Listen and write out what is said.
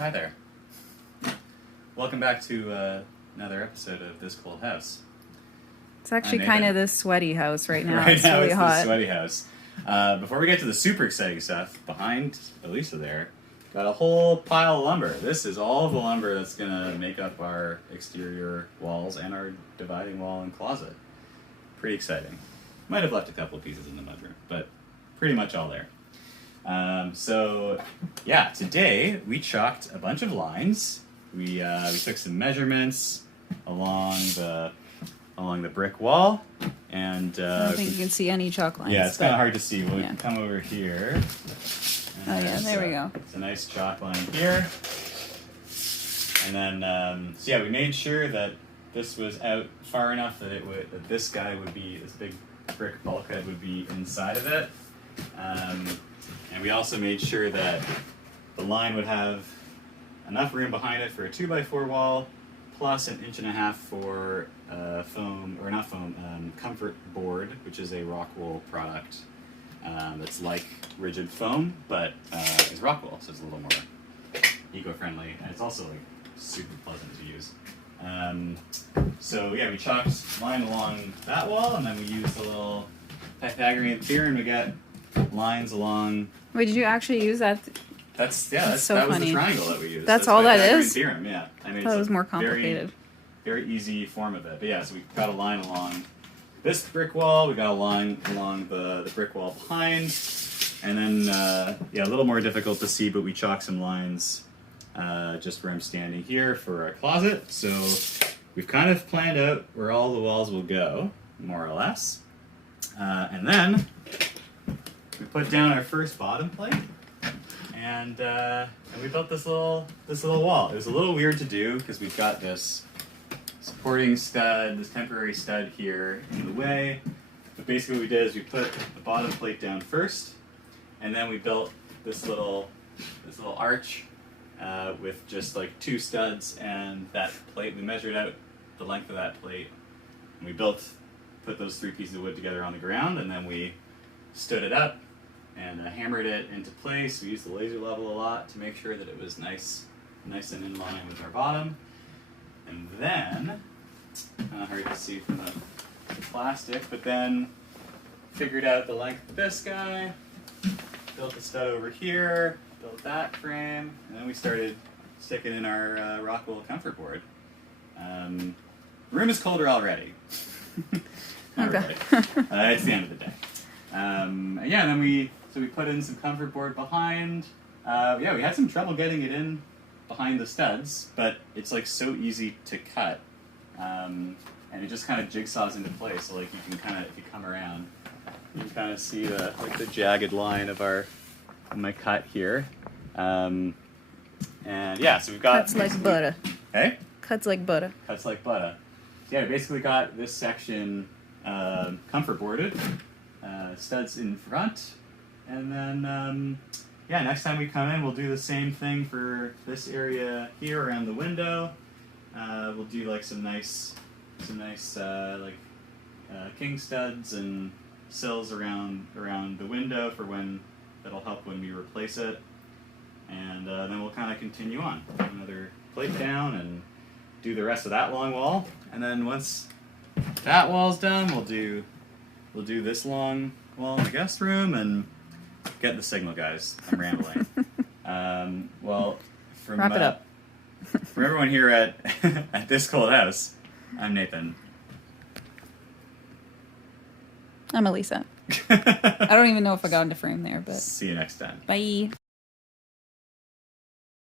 hi there. Welcome back to another episode of This Cold House. It's actually kind of this sweaty house right now. It's now really it's hot. the sweaty house. Before we get to the super exciting stuff, behind Elisa there, got a whole pile of lumber. This is all of the lumber that's going to make up our exterior walls and our dividing wall and closet. Pretty exciting. Might have left a couple of pieces in the mudroom, but pretty much all there. So, yeah, today we chalked a bunch of lines. We took some measurements along the brick wall, and I don't think you can see any chalk lines. yeah, it's kind of hard to see. We'll come over here. Oh yeah, there we go. It's a nice chalk line here, and then so yeah, we made sure that this was out far enough that that this big brick bulkhead would be inside of it, and we also made sure that the line would have enough room behind it for a 2x4 wall, plus 1.5 inches for comfort board, which is a Rockwool product that's like rigid foam, but is Rockwool, so it's a little more eco-friendly, and it's also like super pleasant to use. So yeah, we chalked line along that wall, and then we used a little Pythagorean theorem to get lines along. Wait, did you actually use that? That was the triangle that we used. That's all that Pythagorean is? Theorem, yeah. I mean, I thought it was more complicated. Very easy form of it. But yeah, so we got a line along this brick wall, we got a line along the brick wall behind, and then, yeah, a little more difficult to see, but we chalked some lines just where I'm standing here for a closet. So we've kind of planned out where all the walls will go, more or less. And then we put down our first bottom plate, and we built this little wall. It was a little weird to do because we've got this supporting stud, this temporary stud here in the way. But basically what we did is we put the bottom plate down first, and then we built this little arch with just like 2 studs and that plate. We measured out the length of that plate, and we put those 3 pieces of wood together on the ground, and then we stood it up and hammered it into place. We used the laser level a lot to make sure that it was nice and in line with our bottom. And then, kind of hard to see from the plastic, but then figured out the length of this guy, built the stud over here, built that frame, and then we started sticking in our Rockwood Comfortboard. The room is colder already. Not Okay. really. It's the end of the day. Yeah, and then we put in some comfort board behind. Yeah, we had some trouble getting it in behind the studs, but it's like so easy to cut, and it just kind of jigsaws into place. So like you can kind of, if you come around, you can kind of see the jagged line of my cut here. And yeah, so we've got Cuts like butter. Hey? Cuts like butter. Cuts like butter. So yeah, we basically got this section comfort boarded, studs in front, and then yeah, next time we come in, we'll do the same thing for this area here around the window. We'll do like some nice king studs and sills around the window for when that'll help when we replace it, and then we'll kind of continue on. Put another plate down and do the rest of that long wall, and then once that wall's done, we'll do this long wall in the guest room and get the signal, guys. I'm rambling. Well, Wrap it up. From everyone here at This Cold House, I'm Nathan. I'm Elisa. I don't even know if I got into frame there, but See you next time. bye.